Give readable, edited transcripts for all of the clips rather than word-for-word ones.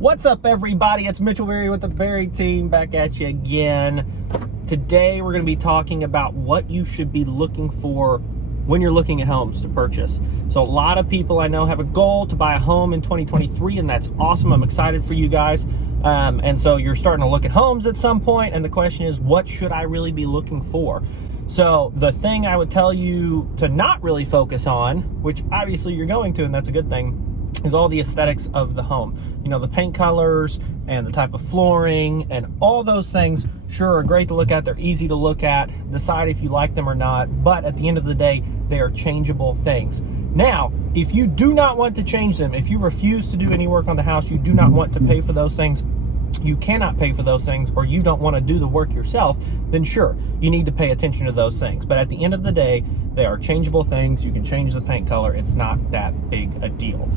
What's up, everybody? It's Mitchell Berry with the Berry Team back at you again. Today we're going to be talking about what you should be looking for when you're looking at homes to purchase. So a lot of people I know have a goal to buy a home in 2023, and that's awesome. I'm excited for you guys. And so you're starting to look at homes at some point, and the question is, what should I really be looking for? So the thing I would tell you to not really focus on, which obviously you're going to, and that's a good thing, is all the aesthetics of the home. You know, the paint colors and the type of flooring and all those things, sure, are great to look at. They're easy to look at. Decide if you like them or not. But at the end of the day, they are changeable things. Now, if you do not want to change them, if you refuse to do any work on the house, you do not want to pay for those things, you cannot pay for those things, or you don't want to do the work yourself, then sure, you need to pay attention to those things. But at the end of the day, they are changeable things. You can change the paint color. It's not that big a deal.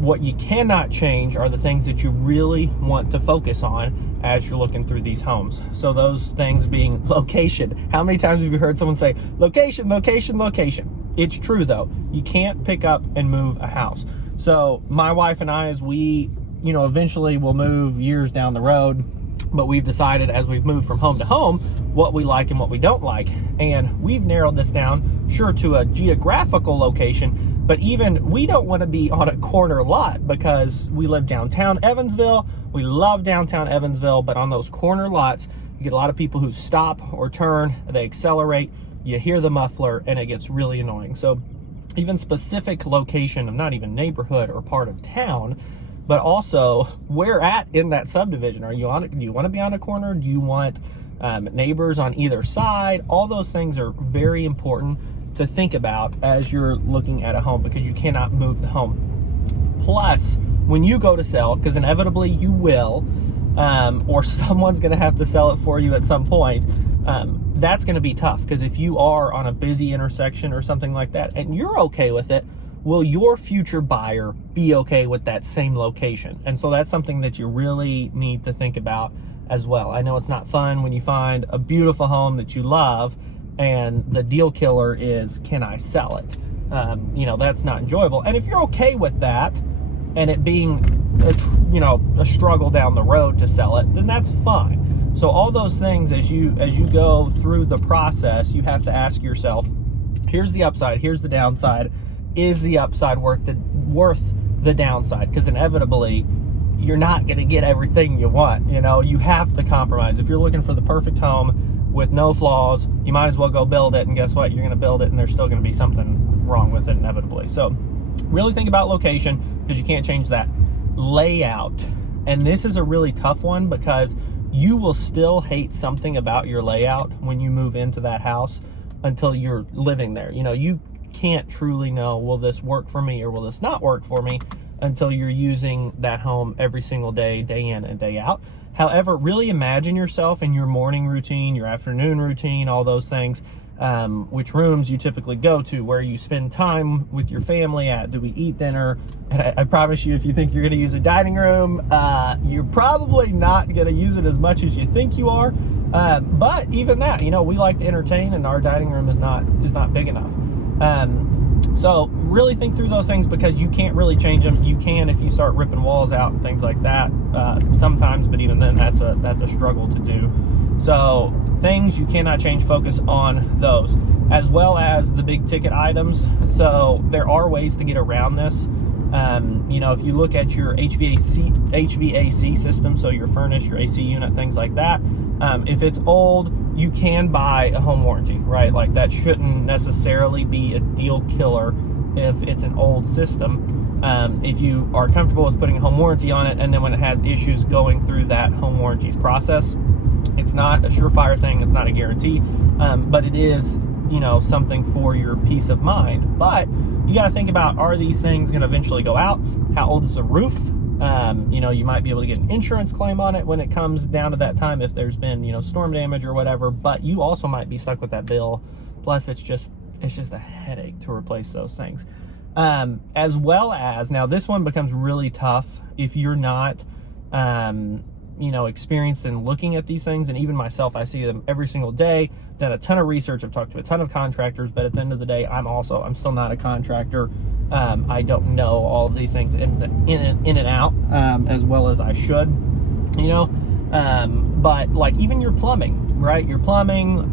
What you cannot change are the things that you really want to focus on as you're looking through these homes. So those things being location. How many times have you heard someone say, location, location, location? It's true, though. You can't pick up and move a house. So my wife and I, as we eventually we'll move years down the road, but we've decided as we've moved from home to home what we like and what we don't like. And we've narrowed this down, sure, to a geographical location, but even we don't want to be on a corner lot because we live downtown Evansville. We love downtown Evansville, but on those corner lots, you get a lot of people who stop or turn, they accelerate, you hear the muffler, and it gets really annoying. So even specific location of not even neighborhood or part of town, but also where at in that subdivision. Are you on it? Do you want to be on a corner? Do you want neighbors on either side? All those things are very important to think about as you're looking at a home, because you cannot move the home. Plus, when you go to sell, because inevitably you will, or someone's going to have to sell it for you at some point, that's going to be tough, because if you are on a busy intersection or something like that and you're okay with it, will your future buyer be okay with that same location? And so that's something that you really need to think about as well. I know it's not fun when you find a beautiful home that you love and the deal killer is, can I sell it? That's not enjoyable. And if you're okay with that and it being a struggle down the road to sell it, then that's fine. So all those things, as you go through the process, you have to ask yourself, here's the upside, here's the downside. Is the upside worth the downside? Because inevitably you're not going to get everything you want. You have to compromise. If you're looking for the perfect home with no flaws, you might as well go build it, and guess what? You're going to build it and there's still going to be something wrong with it inevitably. So really think about location, because you can't change that. Layout, and this is a really tough one, because you will still hate something about your layout when you move into that house until you're living there. You can't truly know, will this work for me or will this not work for me, until you're using that home every single day, day in and day out. However, really imagine yourself in your morning routine, your afternoon routine, all those things, which rooms you typically go to, where you spend time with your family at, do we eat dinner? And I promise you, if you think you're going to use a dining room, you're probably not going to use it as much as you think you are. But even that, we like to entertain, and our dining room is not big enough. So really think through those things, because you can't really change them. You can if you start ripping walls out and things like that sometimes, but even then that's a struggle to do. So things you cannot change, focus on those, as well as the big ticket items. So there are ways to get around this. If you look at your HVAC system, so your furnace, your AC unit, things like that, if it's old, you can buy a home warranty, right? Like, that shouldn't necessarily be a deal killer if it's an old system. If you are comfortable with putting a home warranty on it, and then when it has issues going through that home warranties process, it's not a surefire thing, it's not a guarantee, but it is, something for your peace of mind. But you got to think about, are these things going to eventually go out? How old is the roof? You might be able to get an insurance claim on it when it comes down to that time, if there's been, storm damage or whatever, but you also might be stuck with that bill. Plus it's just a headache to replace those things. As well as, now this one becomes really tough if you're not, experienced in looking at these things. And even myself, I see them every single day, done a ton of research, I've talked to a ton of contractors, but at the end of the day, I'm still not a contractor. I don't know all of these things in and out as well as I should, you know. But like even your plumbing, right? Your plumbing,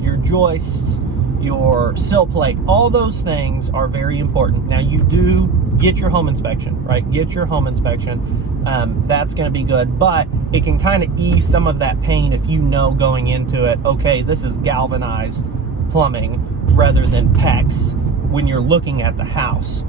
your joists, your sill plate, all those things are very important. Now you do get your home inspection, right? Get your home inspection. That's going to be good, but it can kind of ease some of that pain if you know going into it, okay, this is galvanized plumbing rather than PEX when you're looking at the house.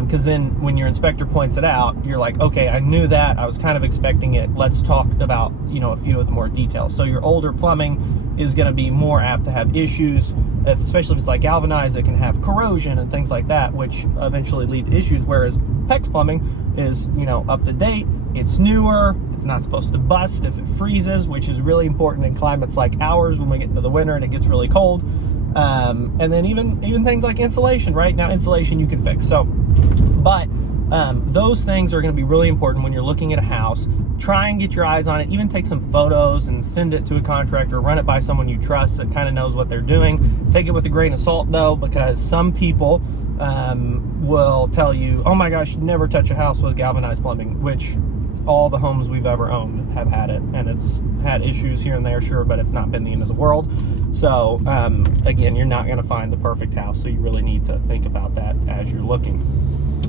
Because then when your inspector points it out, you're like, okay, I knew that. I was kind of expecting it. Let's talk about, you know, a few of the more details. So your older plumbing is going to be more apt to have issues, especially if it's like galvanized. It can have corrosion and things like that, which eventually lead to issues. Whereas PEX plumbing is, you know, up to date. It's newer. It's not supposed to bust if it freezes, which is really important in climates like ours when we get into the winter and it gets really cold. And then even things like insulation, right? Now insulation you can fix. So, but those things are going to be really important when you're looking at a house. Try and get your eyes on it. Even take some photos and send it to a contractor. Run it by someone you trust that kind of knows what they're doing. Take it with a grain of salt though, because some people will tell you, oh my gosh, never touch a house with galvanized plumbing, which all the homes we've ever owned have had it, and it's had issues here and there, sure, but it's not been the end of the world. So again, you're not going to find the perfect house, so you really need to think about that as you're looking.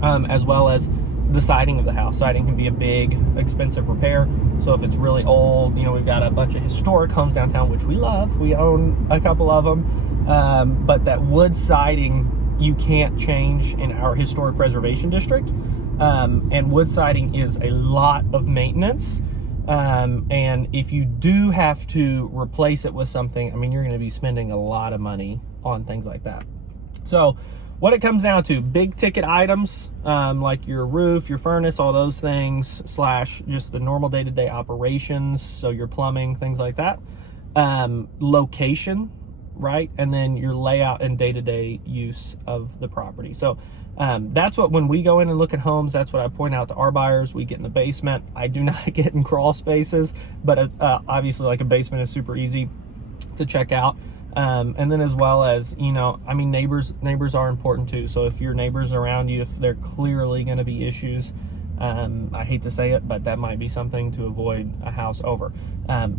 As well as the siding of the house. Siding can be a big, expensive repair. So if it's really old, you know, we've got a bunch of historic homes downtown, which we love. We own a couple of them. But that wood siding, you can't change in our historic preservation district. And wood siding is a lot of maintenance. And if you do have to replace it with something, I mean, you're going to be spending a lot of money on things like that. So what it comes down to, big ticket items, like your roof, your furnace, all those things, / just the normal day-to-day operations. So your plumbing, things like that. Location, right? And then your layout and day-to-day use of the property. So that's what, when we go in and look at homes, that's what I point out to our buyers. We get in the basement. I do not get in crawl spaces, but obviously like a basement is super easy to check out. And then as well as, you know, I mean, neighbors are important too. So if your neighbors around you, if they're clearly going to be issues, I hate to say it, but that might be something to avoid a house over.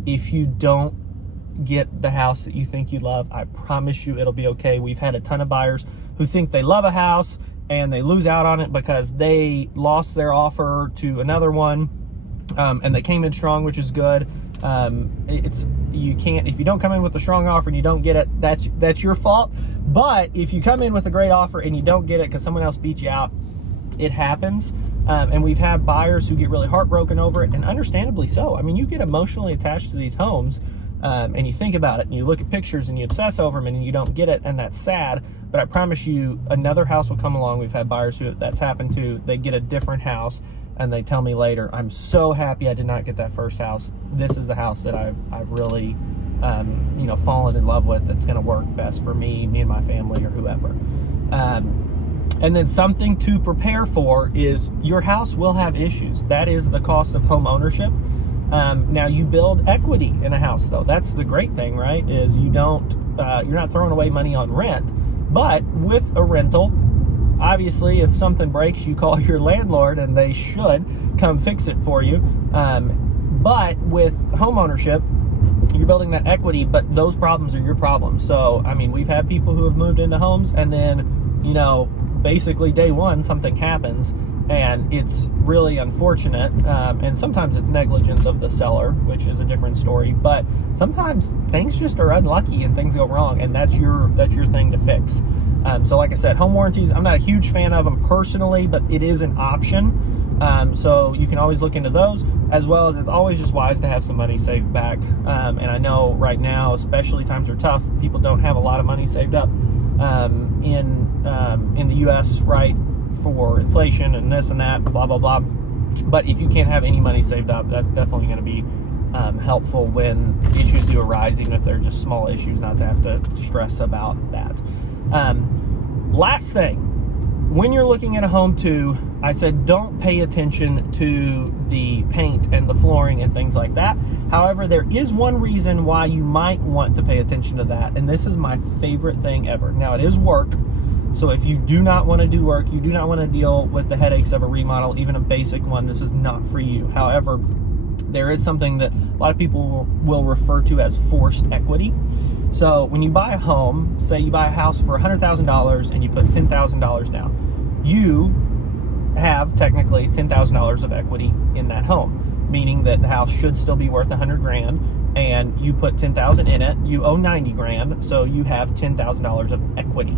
If you don't get the house that you think you love, I promise you it'll be okay. We've had a ton of buyers who think they love a house and they lose out on it because they lost their offer to another one, and they came in strong, which is good. You can't, if you don't come in with a strong offer and you don't get it, that's your fault. But if you come in with a great offer and you don't get it because someone else beat you out, it happens. And we've had buyers who get really heartbroken over it, and understandably so. I mean, you get emotionally attached to these homes, and you think about it and you look at pictures and you obsess over them and you don't get it, and that's sad. But I promise you, another house will come along. We've had buyers who that's happened to. They get a different house and they tell me later, I'm so happy I did not get that first house. This is the house that I've really you know, fallen in love with, that's going to work best for me and my family or whoever. And then something to prepare for is your house will have issues. That is the cost of home ownership. Now you build equity in a house though. That's the great thing, right? Is you don't, you're not throwing away money on rent, but with a rental, obviously if something breaks, you call your landlord and they should come fix it for you. But with home ownership, you're building that equity, but those problems are your problems. So, I mean, we've had people who have moved into homes and then, you know, basically day one, something happens and it's really unfortunate. And sometimes it's negligence of the seller, which is a different story, but sometimes things just are unlucky and things go wrong, and that's your thing to fix. So like I said, home warranties, I'm not a huge fan of them personally, but it is an option. So you can always look into those, as well as it's always just wise to have some money saved back. And I know right now, especially times are tough, people don't have a lot of money saved up in the US, right, for inflation and this and that, blah, blah, blah. But if you can't have any money saved up, that's definitely going to be helpful when issues do arise, even if they're just small issues, not to have to stress about that. Last thing, when you're looking at a home too, I said don't pay attention to the paint and the flooring and things like that. However, there is one reason why you might want to pay attention to that, and this is my favorite thing ever. Now, it is work, So if you do not want to do work, you do not want to deal with the headaches of a remodel, even a basic one, this is not for you. However, there is something that a lot of people will refer to as forced equity. So when you buy a home, say you buy a house for $100,000 and you put $10,000 down, you have technically $10,000 of equity in that home, meaning that the house should still be worth $100,000, and you put $10,000 in it, you owe $90,000, so you have $10,000 of equity.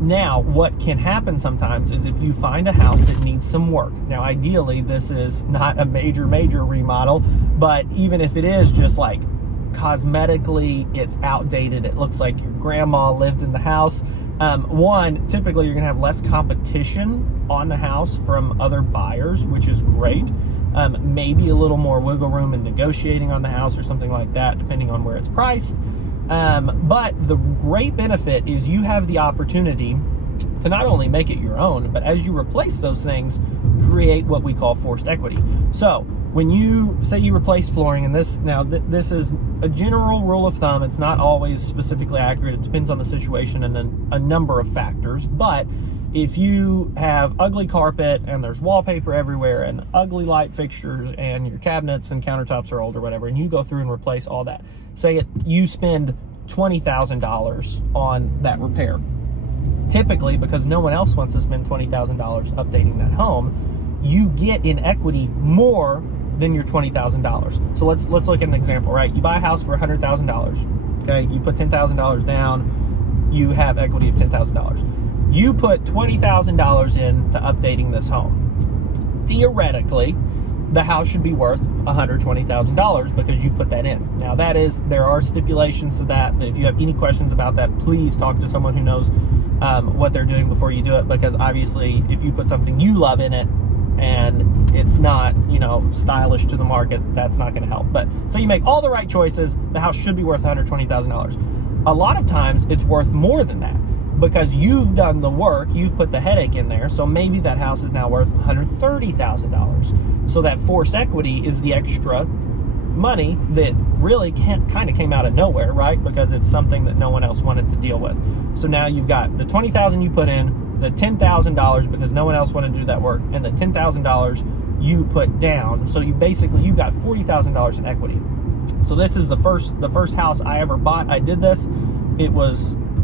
Now, what can happen sometimes is if you find a house that needs some work. Now, ideally, this is not a major remodel, but even if it is just like cosmetically, it's outdated, it looks like your grandma lived in the house. Typically you're gonna have less competition on the house from other buyers, which is great. Maybe a little more wiggle room in negotiating on the house or something like that, depending on where it's priced. But the great benefit is you have the opportunity to not only make it your own, but as you replace those things, create what we call forced equity. So when you say you replace flooring, and this is a general rule of thumb, it's not always specifically accurate, it depends on the situation and a number of factors, but if you have ugly carpet and there's wallpaper everywhere and ugly light fixtures and your cabinets and countertops are old or whatever, and you go through and replace all that, you spend $20,000 on that repair. Typically, because no one else wants to spend $20,000 updating that home, you get in equity more than your $20,000. So let's look at an example, right? You buy a house for $100,000, okay? You put $10,000 down, you have equity of $10,000. You put $20,000 into updating this home. Theoretically, the house should be worth $120,000 because you put that in. Now there are stipulations to that. If you have any questions about that, please talk to someone who knows what they're doing before you do it, because obviously if you put something you love in it and it's not, stylish to the market, that's not going to help. But so you make all the right choices, the house should be worth $120,000. A lot of times it's worth more than that, because you've done the work, you've put the headache in there, so maybe that house is now worth $130,000. So that forced equity is the extra money that really kind of came out of nowhere, right? Because it's something that no one else wanted to deal with. So now you've got the $20,000 you put in, the $10,000 because no one else wanted to do that work, and the $10,000 you put down. So you've got $40,000 in equity. So this is the first house I ever bought. I did this. It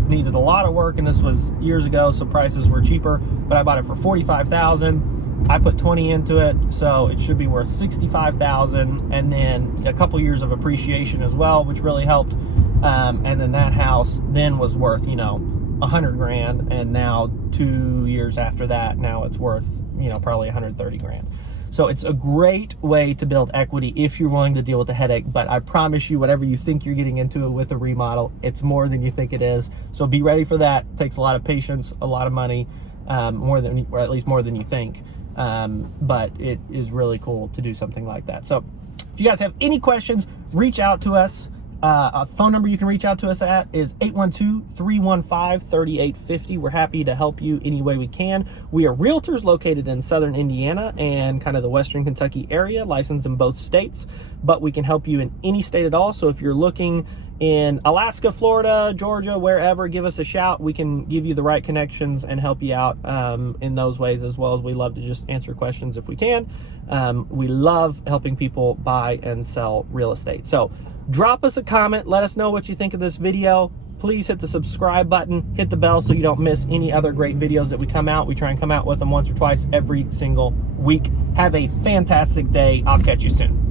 needed a lot of work, and this was years ago, so prices were cheaper, but I bought it for $45,000. I put 20 into it, so it should be worth $65,000, and then a couple years of appreciation as well, which really helped. And then that house then was worth, $100,000, and now 2 years after that, now it's worth, probably $130,000. So it's a great way to build equity if you're willing to deal with the headache. But I promise you, whatever you think you're getting into with a remodel, it's more than you think it is. So be ready for that. It takes a lot of patience, a lot of money, or at least more than you think. But it is really cool to do something like that. So if you guys have any questions, reach out to us. A phone number you can reach out to us at is 812-315-3850. We're happy to help you any way we can. We are realtors located in southern Indiana and kind of the western Kentucky area, licensed in both states, but we can help you in any state at all. So if you're looking in Alaska, Florida, Georgia, wherever, give us a shout. We can give you the right connections and help you out in those ways, as well as we love to just answer questions if we can. We love helping people buy and sell real estate. So drop us a comment. Let us know what you think of this video. Please hit the subscribe button, hit the bell so you don't miss any other great videos that we come out. We try and come out with them once or twice every single week. Have a fantastic day. I'll catch you soon.